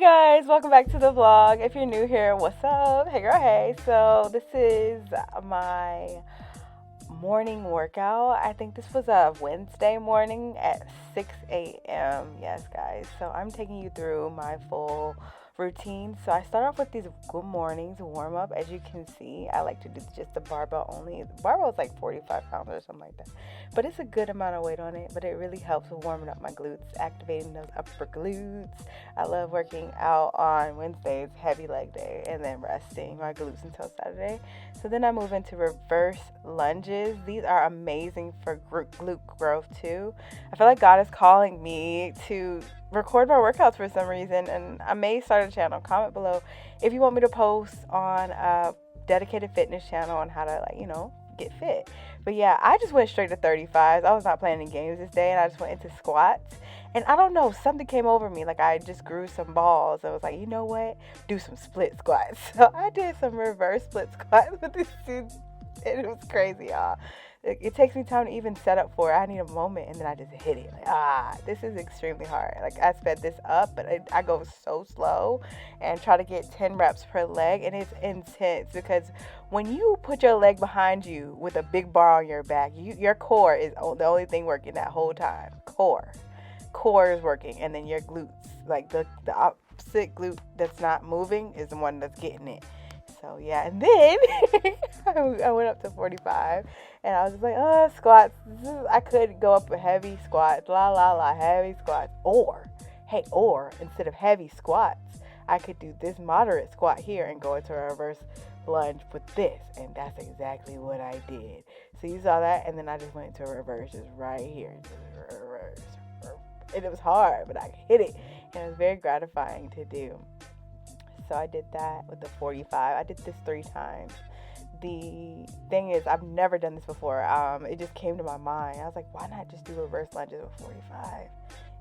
Hey guys, welcome back to the vlog. If you're new here, what's up? Hey girl, hey. So this is my morning workout. I think this was a Wednesday morning at 6 a.m. Yes, guys. So I'm taking you through my full routine. So I start off with these good mornings warm up. As you can see, I like to do just the barbell only. The barbell is like 45 pounds or something like that, but it's a good amount of weight on it. But it really helps with warming up my glutes, activating those upper glutes. I love working out on Wednesdays, heavy leg day, and then resting my glutes until Saturday. So then I move into reverse lunges. These are amazing for glute growth too. I feel like God is calling me to record my workouts for some reason, and I may start a channel. Comment below if you want me to post on a dedicated fitness channel on how to, get fit. But yeah, I just went straight to 35s. I was not playing any games this day, and I just went into squats. And I don't know, something came over me. Like I just grew some balls. I was like, you know what? Do some split squats. So I did some reverse split squats with these dudes. It was crazy, y'all. It takes me time to even set up for it. I need a moment, and then I just hit it. This is extremely hard. Like I sped this up, but I go so slow and try to get 10 reps per leg, and it's intense because when you put your leg behind you with a big bar on your back, your core is the only thing working that whole time. Core is working, and then your glutes, like the opposite glute that's not moving is the one that's getting it. So yeah, and then I went up to 45, and I was just like, squats. I could go up with heavy squats, heavy squats, or instead of heavy squats, I could do this moderate squat here and go into a reverse lunge with this, and that's exactly what I did. So you saw that, and then I just went into a reverse, just right here, just reverse. And it was hard, but I hit it, and it was very gratifying to do. So I did that with the 45. I did this 3 times. The thing is, I've never done this before. It just came to my mind. I was like, why not just do reverse lunges with 45?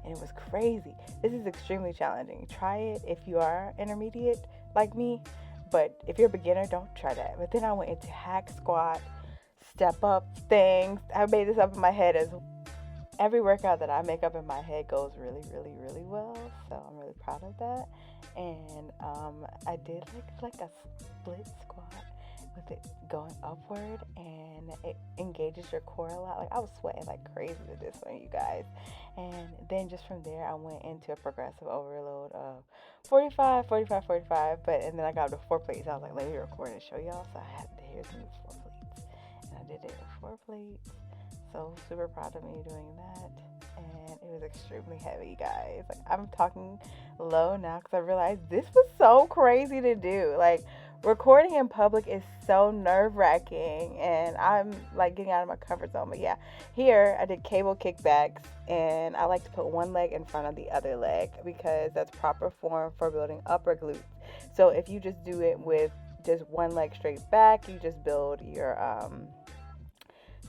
And it was crazy. This is extremely challenging. Try it if you are intermediate like me. But if you're a beginner, don't try that. But then I went into hack squat, step up things. I made this up in my head as every workout that I make up in my head goes really, really, really well. So I'm really proud of that. And I did like a split squat with it going upward, and it engages your core a lot. Like I was sweating like crazy with this one, you guys. And then just from there, I went into a progressive overload of 45, and then I got up to 4 plates. I was like, let me record and show y'all. So I had to hear me 4 plates, and I did it with 4 plates. So super proud of me doing that, and it was extremely heavy, guys. Like I'm talking low now because I realized this was so crazy to do. Like recording in public is so nerve-wracking, and I'm like getting out of my comfort zone. But yeah, here I did cable kickbacks, and I like to put one leg in front of the other leg because that's proper form for building upper glutes. So if you just do it with just one leg straight back, you just build your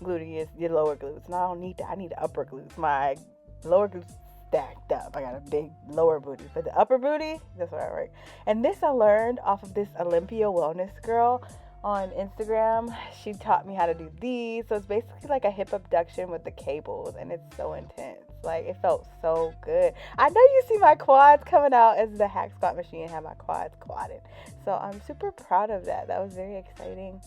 gluteus, your lower glutes. And I don't need that. I need the upper glutes. My lower glutes stacked up. I got a big lower booty, but the upper booty, that's what I work. And this I learned off of this Olympia wellness girl on Instagram. She taught me how to do these. So it's basically like a hip abduction with the cables, and it's so intense. Like it felt so good. I know you see my quads coming out as the hack squat machine have my quads quadded. So I'm super proud of that. That was very exciting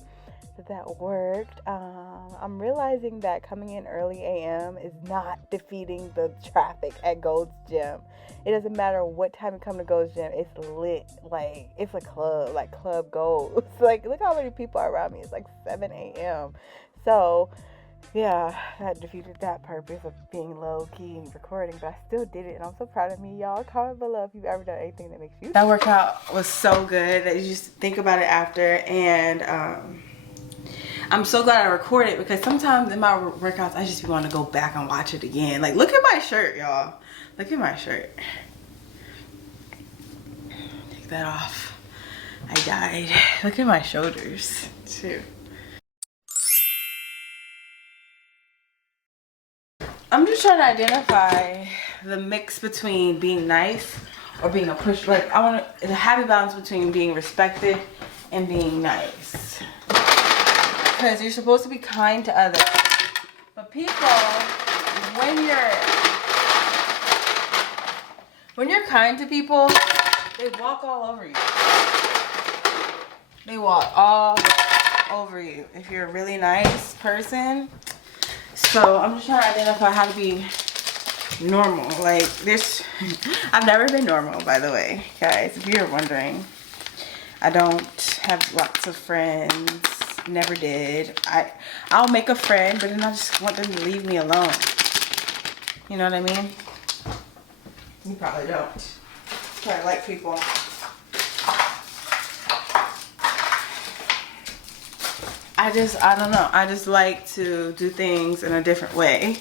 that worked. I'm realizing that coming in early AM is not defeating the traffic at Gold's Gym. It doesn't matter what time you come to Gold's Gym, it's lit. Like it's a club, like Club Gold. Like look how many people are around me. It's like 7 a.m. So yeah, that defeated that purpose of being low-key and recording, but I still did it, and I'm so proud of me, y'all. Comment below if you've ever done anything that makes you. That workout was so good that you just think about it after, and I'm so glad I recorded, because sometimes in my workouts, I just want to go back and watch it again. Like, look at my shirt, y'all. Look at my shirt. Take that off. I died. Look at my shoulders, too. I'm just trying to identify the mix between being nice or being a push. Like, I want a happy balance between being respected and being nice. Because you're supposed to be kind to others. But people, when you're kind to people, They walk all over you. They walk all over you if you're a really nice person. So I'm just trying to identify how to be normal. Like this, I've never been normal, by the way, guys, if you're wondering. I don't have lots of friends. Never did. I'll make a friend, but then I just want them to leave me alone. You know what I mean? You probably don't. Try to like people. I don't know. I just like to do things in a different way.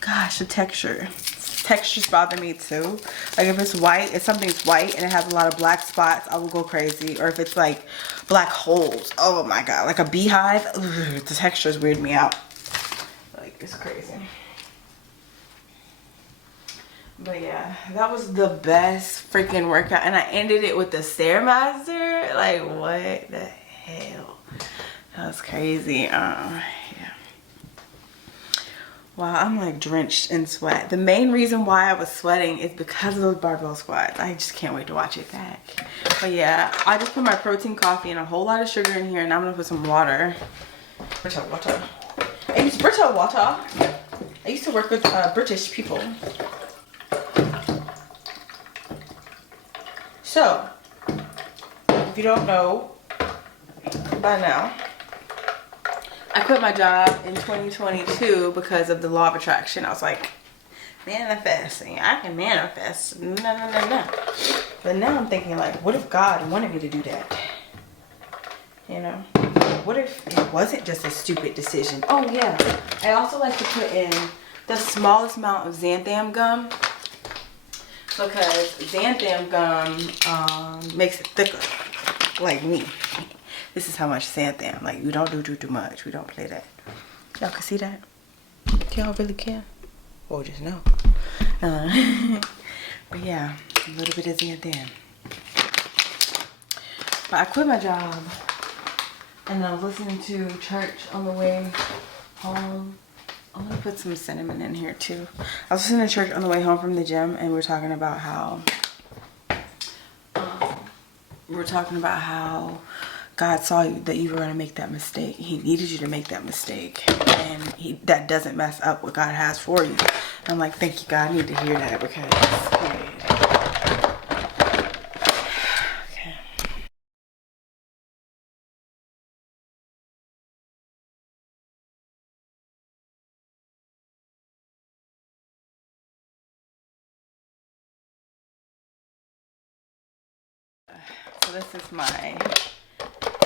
Gosh, the texture. Textures bother me too. Like if it's white, if something's white and it has a lot of black spots, I will go crazy. Or if it's like black holes, oh my god, like a beehive, ugh, the textures weird me out. Like it's crazy. But yeah, that was the best freaking workout, and I ended it with the Stairmaster. Like what the hell? That was crazy. Yeah. Wow, I'm like drenched in sweat. The main reason why I was sweating is because of those barbell squats. I just can't wait to watch it back. But yeah, I just put my protein coffee and a whole lot of sugar in here, and I'm gonna put some water. Brita water. I use Brita water. I used to work with British people. So, if you don't know by now, I quit my job in 2022 because of the law of attraction. I was like, manifesting. I can manifest. No. But now I'm thinking like, what if God wanted me to do that? You know? What if it wasn't just a stupid decision? Oh yeah. I also like to put in the smallest amount of xanthan gum, because xanthan gum makes it thicker, like me. This is how much xanthan. Like, you don't do too much. We don't play that. Y'all can see that? Y'all really can? Or just know. But yeah, a little bit of xanthan. But I quit my job, and I was listening to church on the way home. I'm gonna put some cinnamon in here too. I was listening to church on the way home from the gym, and we're talking about how God saw you, that you were going to make that mistake. He needed you to make that mistake. And that doesn't mess up what God has for you. And I'm like, thank you, God. I need to hear that because... Okay. So this is my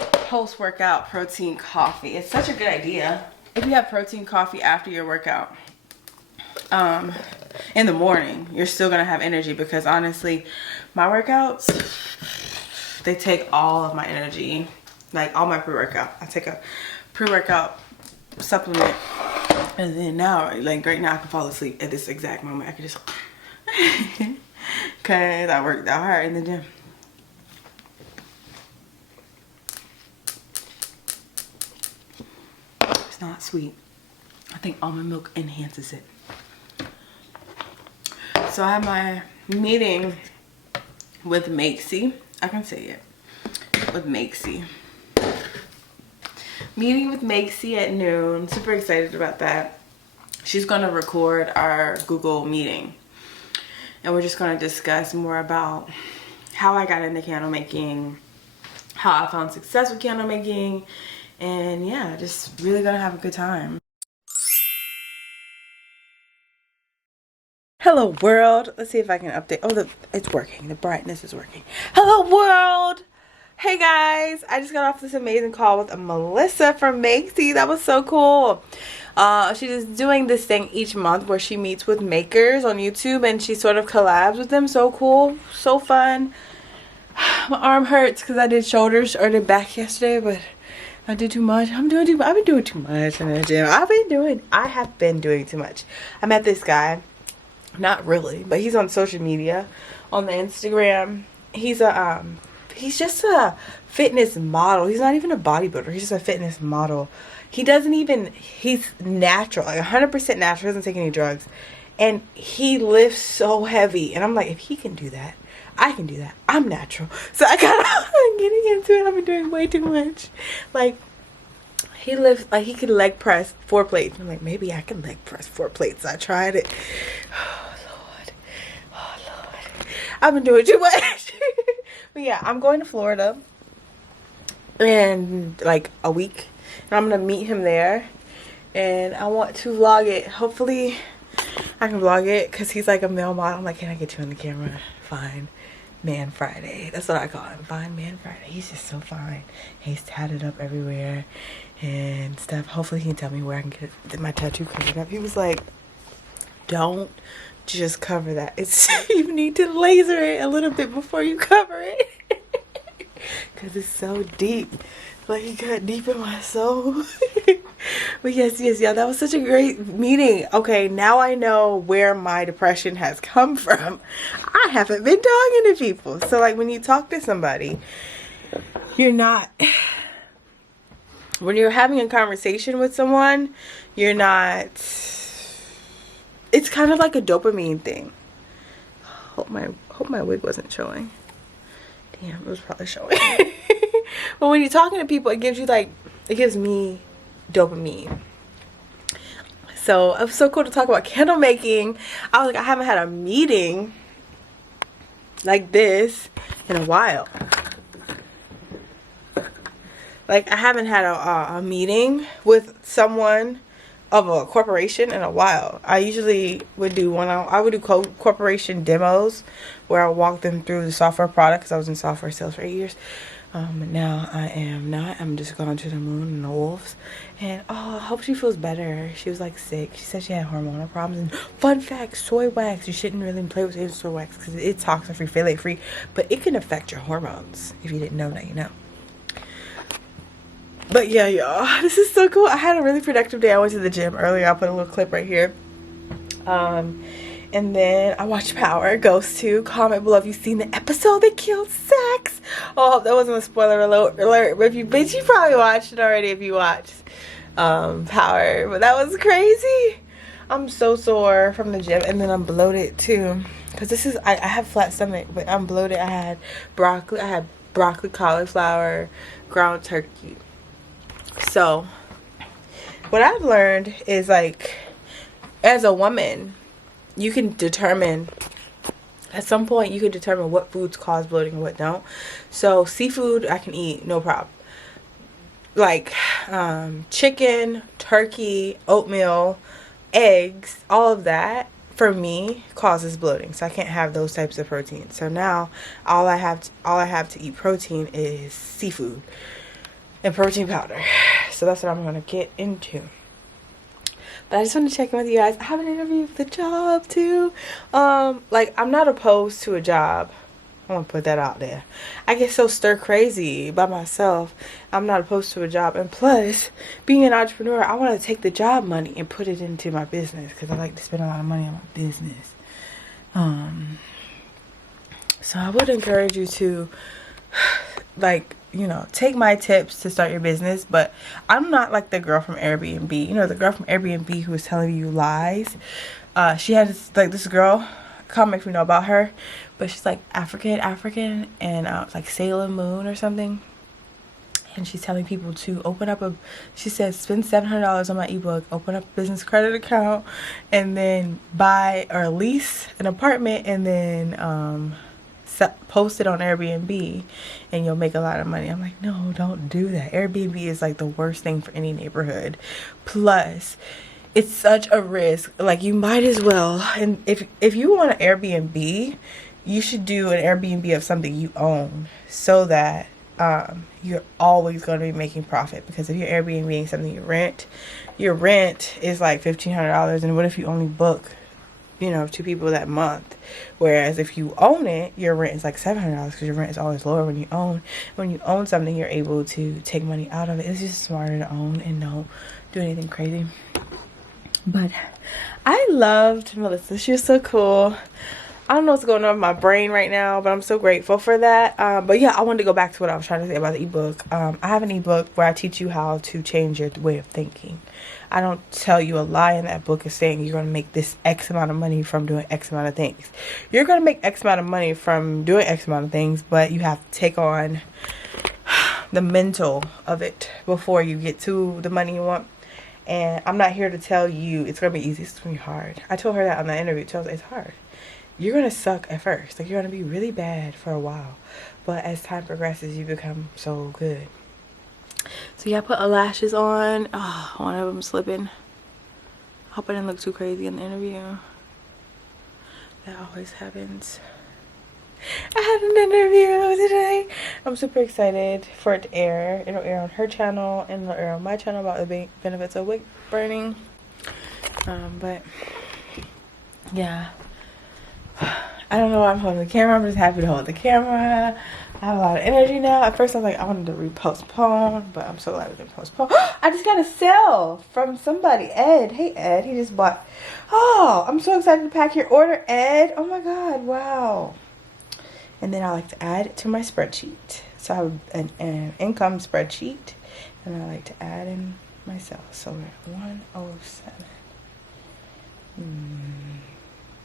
post-workout protein coffee. It's such a good idea. If you have protein coffee after your workout, in the morning, you're still gonna have energy, because honestly, my workouts, they take all of my energy, like all my pre-workout. I take a pre-workout supplement, and then now, like right now, I can fall asleep at this exact moment. I can just, cause I worked out hard in the gym. Not sweet. I think almond milk enhances it. So I have my meeting with Makesy. I can say it. With Makesy. Meeting with Makesy at noon. Super excited about that. She's going to record our Google meeting. And we're just going to discuss more about how I got into candle making, how I found success with candle making, and yeah, just really gonna have a good time. Hello world. Let's see if I can update. Oh, it's working. The brightness is working. Hello world. Hey guys, I just got off this amazing call with Melissa from Makesy. That was so cool. She's doing this thing each month where she meets with makers on YouTube, and she sort of collabs with them. So cool, so fun. My arm hurts because I did shoulders or did back yesterday, but I did too much. I've been doing too much in the gym. I have been doing too much. I met this guy, not really, but he's on social media, on the Instagram. He's just a fitness model. He's not even a bodybuilder. He's just a fitness model. He's natural, like 100% natural. Doesn't take any drugs, and he lifts so heavy. And I'm like, if he can do that, I can do that. I'm natural. So I kind of I'm getting into it. I've been doing way too much. Like, he lifts, like, he can leg press 4 plates. I'm like, maybe I can leg press 4 plates. I tried it. Oh, Lord. Oh, Lord. I've been doing too much. But yeah, I'm going to Florida in like a week. And I'm going to meet him there. And I want to vlog it. Hopefully I can vlog it because he's like a male model. I'm like, can I get you on the camera? Fine. Man Friday. That's what I call him. Fine Man Friday. He's just so fine. He's tatted up everywhere and stuff. Hopefully he can tell me where I can get my tattoo covered up. He was like, don't just cover that. It's you need to laser it a little bit before you cover it. Because it's so deep. Like, he got deep in my soul. But yes, yeah, that was such a great meeting. Okay, now I know where my depression has come from. I haven't been talking to people. So, like, when you talk to somebody, you're not... When you're having a conversation with someone, you're not... It's kind of like a dopamine thing. Hope my wig wasn't showing. Damn, it was probably showing. But when you're talking to people, it gives me dopamine. So it was so cool to talk about candle making. I was like, I haven't had a meeting like this in a while. Like, I haven't had a meeting with someone of a corporation in a while. I usually would do corporation demos where I walk them through the software product because I was in software sales for 8 years. Now I am not. I'm just going to the moon and the wolves. And I hope she feels better. She was like sick. She said she had hormonal problems. And fun fact, soy wax. You shouldn't really play with soy wax because it's toxin free, phthalate free. But it can affect your hormones. If you didn't know, now you know. But yeah, y'all, this is so cool. I had a really productive day. I went to the gym earlier. I'll put a little clip right here. And then I watched Power Ghost 2. Comment below if you've seen the episode that killed Sax. Oh, that wasn't a spoiler alert. But you probably watched it already if you watched Power. But that was crazy. I'm so sore from the gym. And then I'm bloated too. Because I have flat stomach, but I'm bloated. I had broccoli, cauliflower, ground turkey. So, what I've learned is, like, as a woman, you can determine, at some point, you can determine what foods cause bloating and what don't. So, seafood, I can eat, no problem. Like, chicken, turkey, oatmeal, eggs, all of that, for me, causes bloating. So, I can't have those types of protein. So, now, all I have to eat protein is seafood and protein powder. So that's what I'm going to get into. But I just want to check in with you guys. I have an interview for the job too. Like, I'm not opposed to a job. I want to put that out there. I get so stir crazy by myself. I'm not opposed to a job. And plus, being an entrepreneur, I want to take the job money and put it into my business because I like to spend a lot of money on my business. So I would encourage you to, like, you know, take my tips to start your business. But I'm not like the girl from Airbnb. You know, the girl from Airbnb who was telling you lies. She had this girl, I can't make me know about her, but she's like African, and like Sailor Moon or something. And she's telling people to she said, spend $700 on my ebook, open up a business credit account, and then buy or lease an apartment, and then post it on Airbnb, and you'll make a lot of money. I'm like, no, don't do that. Airbnb is like the worst thing for any neighborhood. Plus, it's such a risk. Like, you might as well. And if you want an Airbnb, you should do an Airbnb of something you own, so that you're always going to be making profit. Because if you're Airbnb something your rent is like $1,500, and what if you only book, you know, 2 people that month? Whereas if you own it, your rent is like $700 because your rent is always lower when you own something. You're able to take money out of it. It's just smarter to own and don't do anything crazy. But I loved Melissa. She was so cool. I don't know what's going on with my brain right now, but I'm so grateful for that. But yeah, I wanted to go back to what I was trying to say about the ebook. I have an ebook where I teach you how to change your way of thinking. I don't tell you a lie in that book is saying you're going to make this X amount of money from doing X amount of things. You're going to make X amount of money from doing X amount of things, but you have to take on the mental of it before you get to the money you want. And I'm not here to tell you it's going to be easy. It's going to be hard. I told her that on the interview too. I was like, it's hard. You're going to suck at first. Like, you're going to be really bad for a while. But as time progresses, you become so good. So yeah, I put eyelashes on. Oh, one of them slipping. Hope I didn't look too crazy in the interview. That always happens. I had an interview today. I'm super excited for it to air. It'll air on her channel and it'll air on my channel about the benefits of wig burning. But yeah, I don't know why I'm holding the camera. I'm just happy to hold the camera. I have a lot of energy now. At first I was like, I wanted to repostpone, but I'm so glad I didn't postpone. I just got a sale from somebody, Ed. Hey Ed, he just bought. Oh, I'm so excited to pack your order, Ed. Oh my God, wow. And then I like to add it to my spreadsheet. So I have an income spreadsheet, and I like to add in myself. So we're at 107.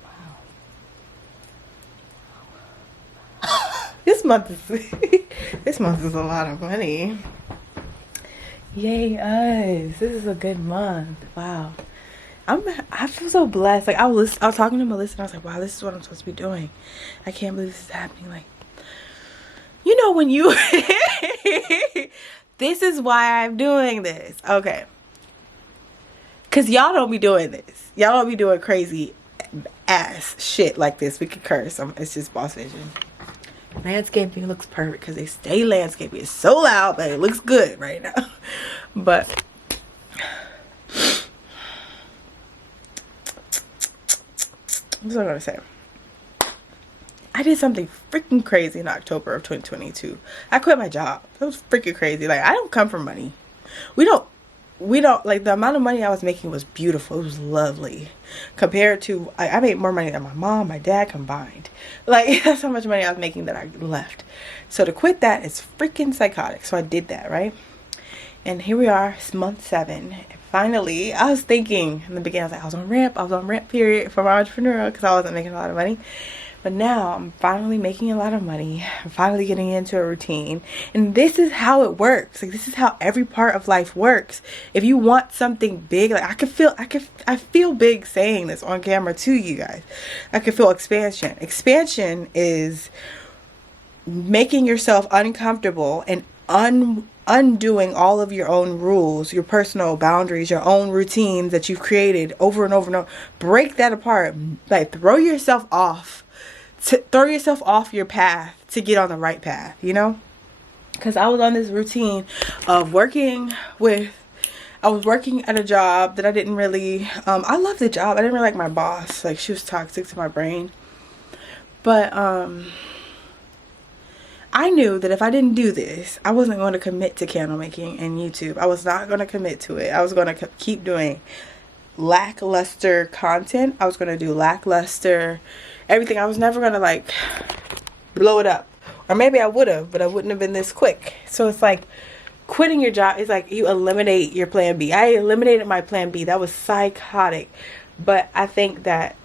Wow. This month is a lot of money. Yay us! This is a good month. Wow. I feel so blessed. Like I was talking to Melissa and I was like, wow, this is what I'm supposed to be doing. I can't believe this is happening. Like, you know, when you this is why I'm doing this. Okay. Cause y'all don't be doing this. Y'all don't be doing crazy ass shit like this. We could curse. It's just boss vision. Landscaping looks perfect because they stay landscaping. It's so loud, but it looks good right now. But what's I gonna say? I did something freaking crazy in October of 2022. I quit my job. That was freaking crazy. Like, I don't come from money. We don't like, the amount of money I was making was beautiful. It was lovely compared to I made more money than my mom, my dad combined. Like, that's how much money I was making that I left. So to quit that is freaking psychotic. So I did that, right? And here we are, it's month 7. Finally, I was thinking in the beginning, I was on ramp period for my entrepreneurial because I wasn't making a lot of money. But now I'm finally making a lot of money. I'm finally getting into a routine. And this is how it works. Like, this is how every part of life works. If you want something big, like I feel big saying this on camera to you guys. I can feel expansion. Expansion is making yourself uncomfortable and undoing all of your own rules, your personal boundaries, your own routines that you've created over and over and over. Break that apart. Like, throw yourself off your path to get on the right path, you know? Because I was on this routine of working at a job that I didn't really, I loved the job. I didn't really like my boss. Like, she was toxic to my brain. But, I knew that if I didn't do this, I wasn't going to commit to candle making and YouTube. I was not going to commit to it. I was going to keep doing lackluster content. I was going to do lackluster everything. I was never going to, like, blow it up. Or maybe I would have, but I wouldn't have been this quick. So it's like quitting your job is like you eliminate your plan B. I eliminated my plan B. That was psychotic. But I think that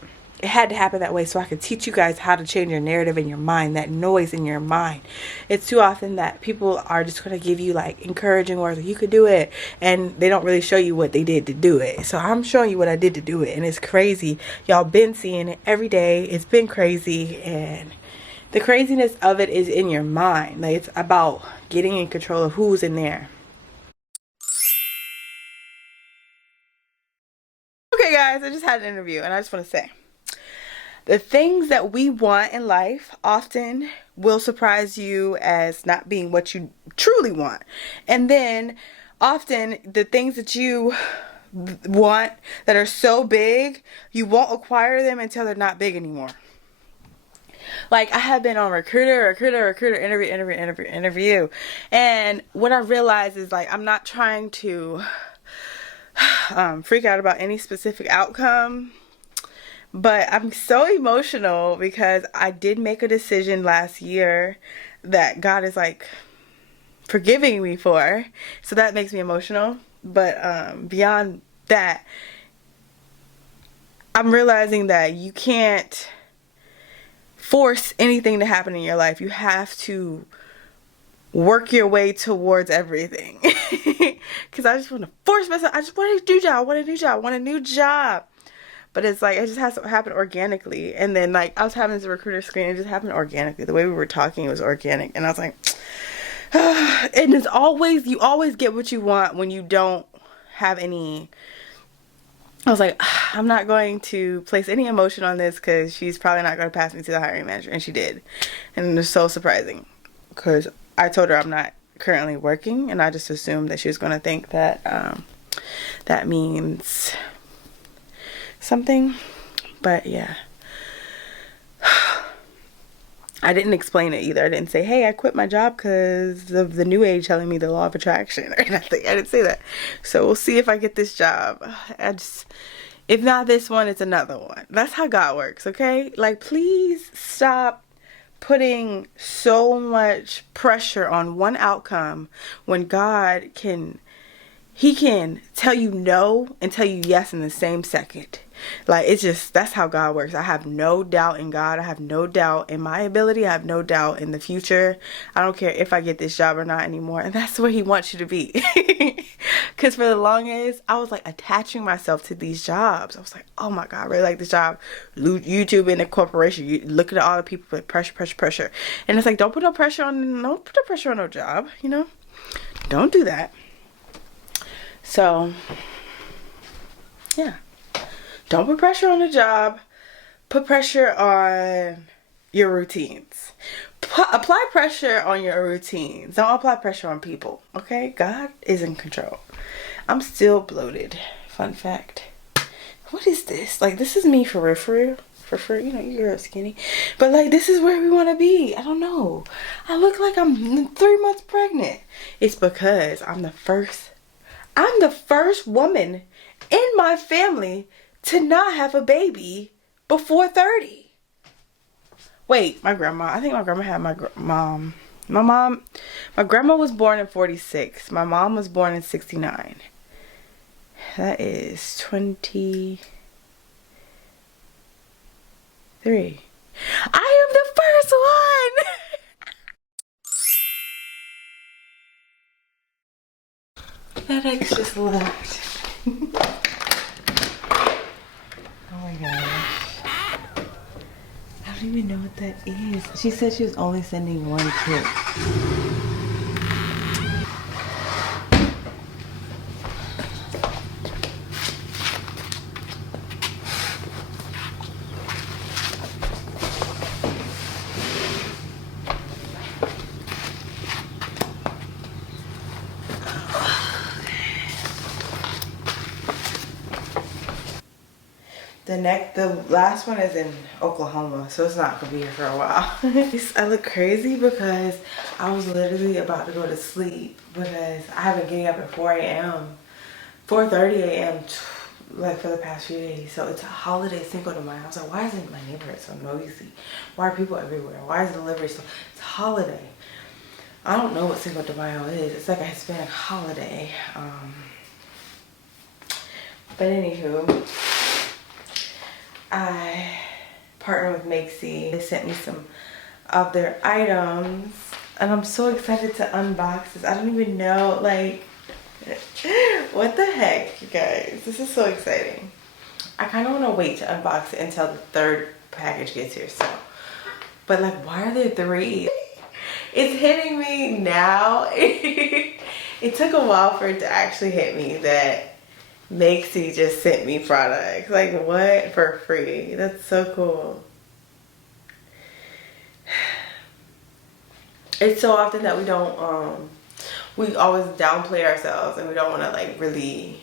it had to happen that way so I could teach you guys how to change your narrative in your mind, that noise in your mind. It's too often that people are just going to give you, like, encouraging words, like, you could do it, and they don't really show you what they did to do it. So I'm showing you what I did to do it, and it's crazy. Y'all been seeing it every day. It's been crazy, and the craziness of it is in your mind. Like, it's about getting in control of who's in there. Okay, guys, I just had an interview, and I just want to say, the things that we want in life often will surprise you as not being what you truly want. And then often the things that you want that are so big, you won't acquire them until they're not big anymore. Like, I have been on recruiter interview. And what I realized is, like, I'm not trying to freak out about any specific outcome. But I'm so emotional because I did make a decision last year that God is like forgiving me for. So that makes me emotional. But beyond that, I'm realizing that you can't force anything to happen in your life. You have to work your way towards everything. Because I just want to force myself. I just want a new job. I want a new job. I want a new job. But it's like, it just has to happen organically. And then, like, I was having this recruiter screen. It just happened organically. The way we were talking, it was organic. And I was like, and it's always, you always get what you want when you don't have any. I was like, I'm not going to place any emotion on this because she's probably not going to pass me to the hiring manager. And she did. And it was so surprising because I told her I'm not currently working. And I just assumed that she was going to think that that means something. But yeah. I didn't explain it either. I didn't say, hey, I quit my job because of the new age telling me the law of attraction or nothing. I didn't say that. So we'll see if I get this job. If not this one, it's another one. That's how God works, okay? Like, please stop putting so much pressure on one outcome when God He can tell you no and tell you yes in the same second. Like, it's just, that's how God works. I have no doubt in God. I have no doubt in my ability. I have no doubt in the future. I don't care if I get this job or not anymore. And that's where He wants you to be. Because for the longest, I was like attaching myself to these jobs. I was like, oh my God, I really like this job. YouTube in a corporation. You looking at all the people with pressure, pressure, pressure. And it's like, don't put no pressure on no job, you know? Don't do that. So, yeah. Don't put pressure on the job. Put pressure on your routines. Apply pressure on your routines. Don't apply pressure on people, okay? God is in control. I'm still bloated. Fun fact. What is this? Like, this is me for real, for real. For you know, you're skinny. But, like, this is where we want to be. I don't know. I look like I'm 3 months pregnant. It's because I'm the first woman in my family to not have a baby before 30. Wait, my grandma. I think my grandma had my mom. My grandma was born in 46. My mom was born in 69. That is 23. I am the first one. FedEx just left. Oh my gosh. I don't even know what that is. She said she was only sending one kit. The last one is in Oklahoma, so it's not gonna be here for a while. I look crazy because I was literally about to go to sleep because I have been getting up at 4 a.m. 4:30 a.m. like for the past few days. So it's a holiday Cinco de Mayo. I was like, why isn't my neighborhood so noisy? Why are people everywhere? Why is the delivery so? It's a holiday. I don't know what Cinco de Mayo is. It's like a Hispanic holiday. But anywho, I partnered with Makesy. They sent me some of their items and I'm so excited to unbox this. I don't even know, like, what the heck, you guys. This is so exciting. I kind of want to wait to unbox it until the third package gets here, so. But like, why are there 3? It's hitting me now. It took a while for it to actually hit me that Makesy just sent me products. Like, what? For free. That's so cool. It's so often that we don't, we always downplay ourselves and we don't want to, like, really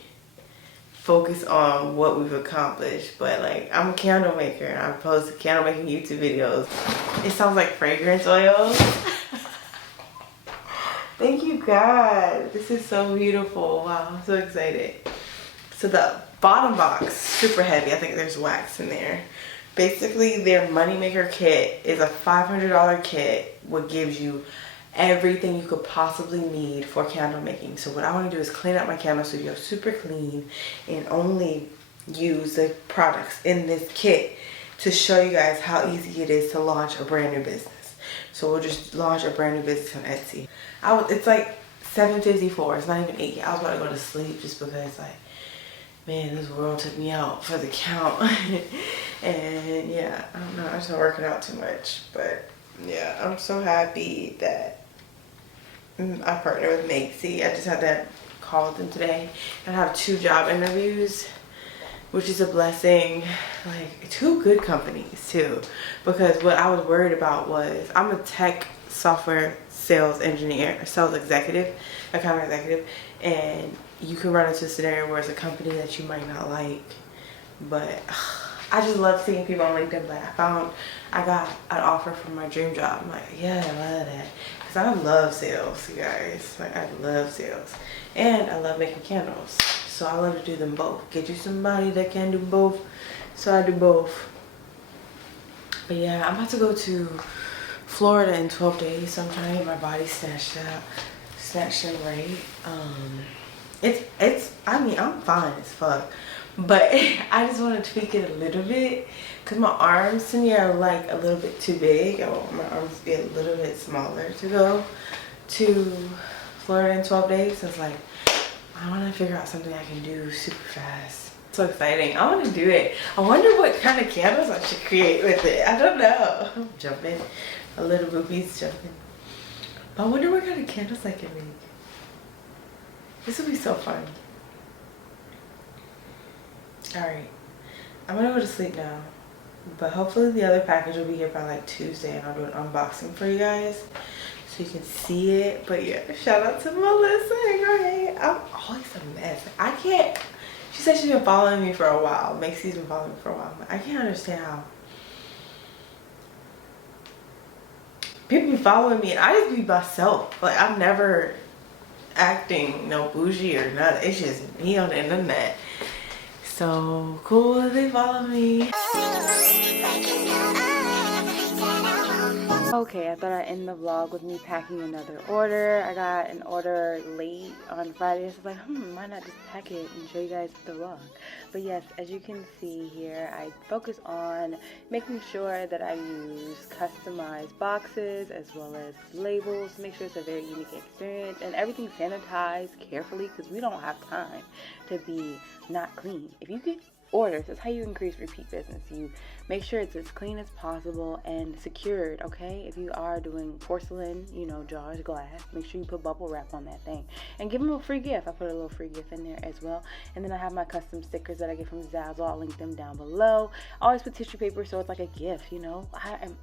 focus on what we've accomplished. But, like, I'm a candle maker and I post candle making YouTube videos. It sounds like fragrance oils. Thank you, God. This is so beautiful. Wow, I'm so excited. So the bottom box, super heavy. I think there's wax in there. Basically, their moneymaker kit is a $500 kit, what gives you everything you could possibly need for candle making. So what I want to do is clean up my candle studio super clean and only use the products in this kit to show you guys how easy it is to launch a brand new business. So we'll just launch a brand new business on Etsy. It's like 7:54. It's not even 8 yet. I was about to go to sleep just because, like, man, this world took me out for the count. And yeah, I don't know, I'm just not working out too much. But yeah, I'm so happy that I partnered with Maxie. I just had that call with them today. And I have 2 job interviews, which is a blessing. Like, 2 good companies too. Because what I was worried about was, I'm a tech software sales engineer, sales executive, account executive, and you can run into a scenario where it's a company that you might not like. But I just love seeing people on LinkedIn. Like, I got an offer from my dream job. I'm like, yeah, I love that. Because I love sales, you guys. Like, I love sales. And I love making candles. So I love to do them both. Get you somebody that can do both. So I do both. But yeah, I'm about to go to Florida in 12 days. So I'm trying to get my body snatched in right. I mean, I'm fine as fuck. But I just want to tweak it a little bit. Because my arms to me are like a little bit too big. I want my arms to be a little bit smaller to go to Florida in 12 days. So it's like, I want to figure out something I can do super fast. So exciting. I want to do it. I wonder what kind of candles I should create with it. I don't know. I'm jumping. A little boobies jumping. But I wonder what kind of candles I can make. This will be so fun. Alright. I'm going to go to sleep now. But hopefully the other package will be here by like Tuesday. And I'll do an unboxing for you guys, so you can see it. But yeah, shout out to Melissa. Hey, I'm always a mess. I can't. She said she's been following me for a while. Maxie's been following me for a while. I can't understand how people be following me and I just be myself. Like, I'm never acting no bougie or nothing. It's just me on the internet. So cool that they follow me. Okay, I thought I'd end the vlog with me packing another order. I got an order late on Friday, so I was like, why not just pack it and show you guys the vlog. But yes, as you can see here, I focus on making sure that I use customized boxes as well as labels to make sure it's a very unique experience, and everything sanitized carefully because we don't have time to be not clean. If you get orders, that's how you increase repeat business. You make sure it's as clean as possible and secured, okay? If you are doing porcelain, you know, jars, glass, make sure you put bubble wrap on that thing and give them a free gift. I put a little free gift in there as well. And then I have my custom stickers that I get from Zazzle. I'll link them down below. I always put tissue paper so it's like a gift, you know.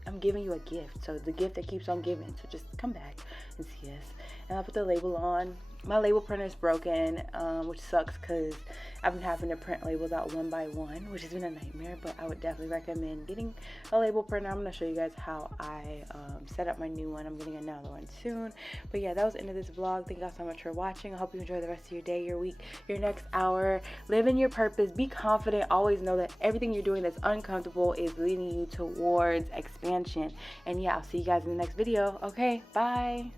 I'm giving you a gift, so the gift that keeps on giving. So just come back and see us. And I'll put the label on. My label printer is broken, which sucks because I've been having to print labels out one by one, which has been a nightmare, but I would definitely recommend getting a label printer. I'm going to show you guys how I set up my new one. I'm getting another one soon. But yeah, that was the end of this vlog. Thank you all so much for watching. I hope you enjoy the rest of your day, your week, your next hour. Live in your purpose. Be confident. Always know that everything you're doing that's uncomfortable is leading you towards expansion. And yeah, I'll see you guys in the next video. Okay, bye.